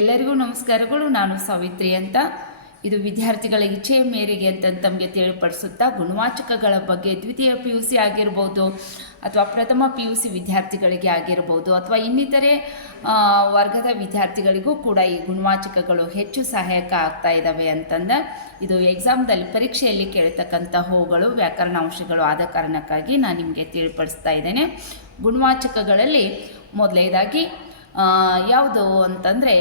ಎಲ್ಲರಿಗೂ ನಮಸ್ಕಾರಗಳು. ನಾನು ಸಾವಿತ್ರಿ ಅಂತ. ಇದು ವಿದ್ಯಾರ್ಥಿಗಳ ಇಚ್ಛೆಯ ಮೇರೆಗೆ ಅಂತ ತಮಗೆ ತಿಳಿಪಡಿಸುತ್ತಾ ಗುಣವಾಚಕಗಳ ಬಗ್ಗೆ ದ್ವಿತೀಯ PUC ಆಗಿರ್ಬೋದು ಅಥವಾ ಪ್ರಥಮ PUC ವಿದ್ಯಾರ್ಥಿಗಳಿಗೆ ಆಗಿರ್ಬೋದು ಅಥವಾ ಇನ್ನಿತರೆ ವರ್ಗದ ವಿದ್ಯಾರ್ಥಿಗಳಿಗೂ ಕೂಡ ಈ ಗುಣವಾಚಕಗಳು ಹೆಚ್ಚು ಸಹಾಯಕ ಆಗ್ತಾ ಇದ್ದಾವೆ ಅಂತಂದು ಇದು ಎಕ್ಸಾಮ್ದಲ್ಲಿ ಪರೀಕ್ಷೆಯಲ್ಲಿ ಕೇಳ್ತಕ್ಕಂಥ ಹೂಗಳು ವ್ಯಾಕರಣಾಂಶಗಳು ಆದ ಕಾರಣಕ್ಕಾಗಿ ನಾನು ನಿಮಗೆ ತಿಳಿಪಡಿಸ್ತಾ ಇದ್ದೇನೆ. ಗುಣವಾಚಕಗಳಲ್ಲಿ ಮೊದಲನೇದಾಗಿ ಯಾವುದು ಅಂತಂದರೆ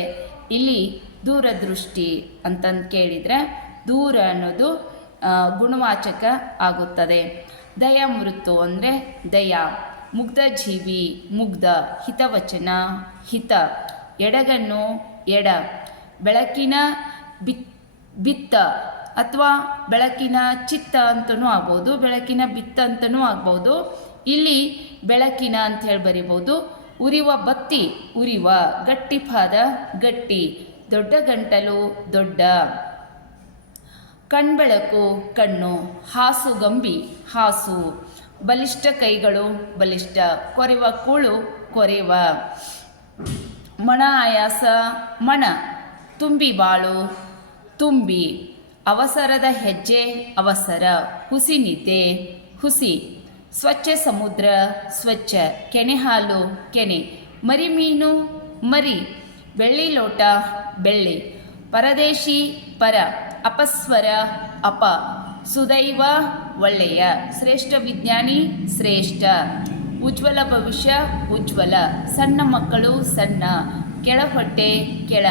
ಇಲ್ಲಿ ದೂರದೃಷ್ಟಿ ಅಂತಂದು ಕೇಳಿದರೆ ದೂರ ಅನ್ನೋದು ಗುಣವಾಚಕ ಆಗುತ್ತದೆ. ದಯಾಮೃತು ಅಂದರೆ ದಯಾ, ಮುಗ್ಧ ಜೀವಿ ಮುಗ್ಧ, ಹಿತವಚನ ಹಿತ, ಎಡಗಣ್ಣು ಎಡ, ಬೆಳಕಿನ ಬಿತ್ತ ಅಥವಾ ಬೆಳಕಿನ ಚಿತ್ತ ಅಂತಲೂ ಆಗ್ಬೋದು, ಬೆಳಕಿನ ಬಿತ್ತ ಅಂತಲೂ ಆಗ್ಬೋದು. ಇಲ್ಲಿ ಬೆಳಕಿನ ಅಂತ ಹೇಳಿ ಬರಿಬೋದು. ಉರಿವ ಬತ್ತಿ ಉರಿವ, ಗಟ್ಟಿ ಪಾದ ಗಟ್ಟಿ, ದೊಡ್ಡ ಗಂಟಲು ದೊಡ್ಡ, ಕಣ್ಬೆಳಕು ಕಣ್ಣು, ಹಾಸುಗಂಬಿ ಹಾಸು, ಬಲಿಷ್ಠ ಕೈಗಳು ಬಲಿಷ್ಠ, ಕೊರೆವ ಕೂಳು ಕೊರೆವ, ಮಣ ಆಯಾಸ ಮಣ, ತುಂಬಿ ಬಾಳು ತುಂಬಿ, ಅವಸರದ ಹೆಜ್ಜೆ ಅವಸರ, ಹುಸಿ ನಿದ್ದೆ ಹುಸಿ, ಸ್ವಚ್ಛ ಸಮುದ್ರ ಸ್ವಚ್ಛ, ಕೆನೆ ಹಾಲು ಕೆನೆ, ಮರಿ ಮೀನು ಮರಿ, ಬೆಳ್ಳಿ ಲೋಟ ಬೆಳ್ಳಿ, ಪರದೇಶಿ ಪರ, ಅಪಸ್ವರ ಅಪ, ಸುದೈವ ಒಳ್ಳೆಯ, ಶ್ರೇಷ್ಠ ವಿಜ್ಞಾನಿ ಶ್ರೇಷ್ಠ, ಉಜ್ವಲ ಭವಿಷ್ಯ ಉಜ್ವಲ, ಸಣ್ಣ ಮಕ್ಕಳು ಸಣ್ಣ, ಕೆಳ ಹೊಟ್ಟೆ ಕೆಳ,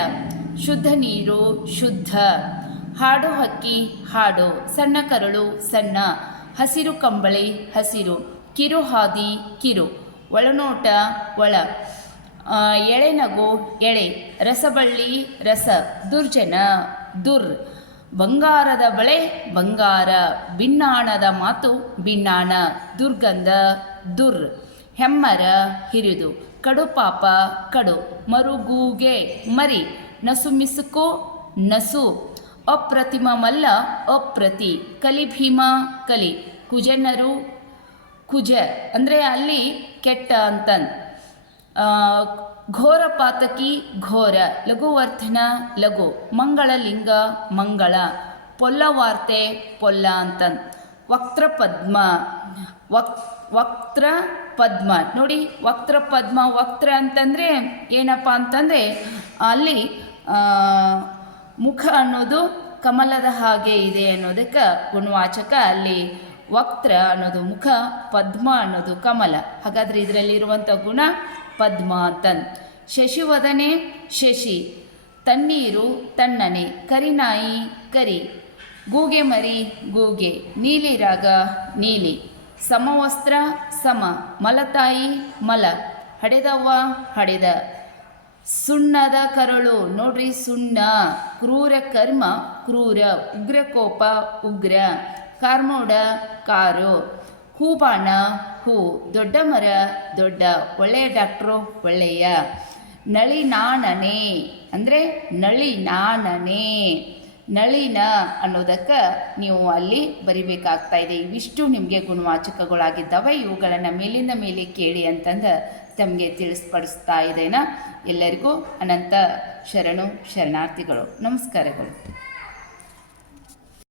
ಶುದ್ಧ ನೀರು ಶುದ್ಧ, ಹಾಡು ಹಕ್ಕಿ ಹಾಡು, ಸಣ್ಣ ಕರಳು ಸಣ್ಣ, ಹಸಿರು ಕಂಬಳಿ ಹಸಿರು, ಕಿರು ಹಾದಿ ಕಿರು, ಒಳನೋಟ ಒಳ, ಎಳೆನಗು ಎಳೆ, ರಸಬಳ್ಳಿ ರಸ, ದುರ್ಜನ ದುರ್, ಬಂಗಾರದ ಬಳೆ ಬಂಗಾರ, ಭಿನ್ನಾಣದ ಮಾತು ಭಿನ್ನಾಣ, ದುರ್ಗಂಧ ದುರ್, ಹೆಮ್ಮರ ಹಿರಿದು, ಕಡು ಪಾಪ ಕಡು, ಮರುಗೂಗೆ ಮರಿ, ನಸು ಮಿಸುಕು ನಸು, ಅಪ್ರತಿಮ ಮಲ್ಲ ಅಪ್ರತಿ, ಕಲಿ ಭೀಮ ಕಲಿ, ಕುಜನರು ಕುಜ ಅಂದರೆ ಅಲ್ಲಿ ಕೆಟ್ಟ ಅಂತಂದು, ಘೋರ ಪಾತಕಿ ಘೋರ, ಲಘುವರ್ಧನ ಲಘು, ಮಂಗಳಲಿಂಗ ಮಂಗಳ, ಪೊಲ್ಲವಾರ್ತೆ ಪೊಲ್ಲ ಅಂತಂದು, ವಕ್ತ್ರ ಪದ್ಮ ವಕ್ತ್ರ ಪದ್ಮ ನೋಡಿ, ವಕ್ತ್ರ ಪದ್ಮ, ವಕ್ತ್ರ ಅಂತಂದರೆ ಏನಪ್ಪ ಅಂತಂದರೆ ಅಲ್ಲಿ ಮುಖ ಅನ್ನೋದು ಕಮಲದ ಹಾಗೆ ಇದೆ ಅನ್ನೋದಕ್ಕೆ ಗುಣವಾಚಕ. ಅಲ್ಲಿ ವಕ್ತ್ರ ಅನ್ನೋದು ಮುಖ, ಪದ್ಮ ಅನ್ನೋದು ಕಮಲ. ಹಾಗಾದರೆ ಇದರಲ್ಲಿರುವಂಥ ಗುಣ ಪದ್ಮ ಅಂತಂದು. ಶಶಿವದನೆ ಶಶಿ, ತಣ್ಣೀರು ತಣ್ಣನೆ, ಕರಿನಾಯಿ ಕರಿ, ಗೂಗೆ ಮರಿ ಗೂಗೆ, ನೀಲಿ ರಾಗ ನೀಲಿ, ಸಮವಸ್ತ್ರ ಸಮ, ಮಲತಾಯಿ ಮಲ, ಹಡೆದವ್ವ ಹಡೆದ, ಸುಣ್ಣದ ಕರಳು ನೋಡ್ರಿ ಸುಣ್ಣ, ಕ್ರೂರ ಕರ್ಮ ಕ್ರೂರ, ಉಗ್ರ ಕೋಪ ಉಗ್ರ, ಕಾರ್ಮೋಡ ಕಾರು, ಹೂಬಾಣ ಹೂ, ದೊಡ್ಡ ಮರ ದೊಡ್ಡ, ಒಳ್ಳೆಯ ಡಾಕ್ಟ್ರು ಒಳ್ಳೆಯ, ನಳಿನಾಣನೆ ಅಂದರೆ ನಳಿನಾಣನೆ, ನಳಿನ ಅನ್ನೋದಕ್ಕೆ ನೀವು ಅಲ್ಲಿ ಬರಿಬೇಕಾಗ್ತಾ ಇದೆ. ಇವಿಷ್ಟು ನಿಮಗೆ ಗುಣವಾಚಕಗಳಾಗಿದ್ದಾವೆ. ಇವುಗಳನ್ನು ಮೇಲಿಂದ ಮೇಲೆ ಕೇಳಿ ಅಂತಂದು ತಮಗೆ ತಿಳಿಸ್ಪಡಿಸ್ತಾ ಇದ್ದೇನೆ. ಎಲ್ಲರಿಗೂ ಅನಂತ ಶರಣು ಶರಣಾರ್ಥಿಗಳು. ನಮಸ್ಕಾರಗಳು.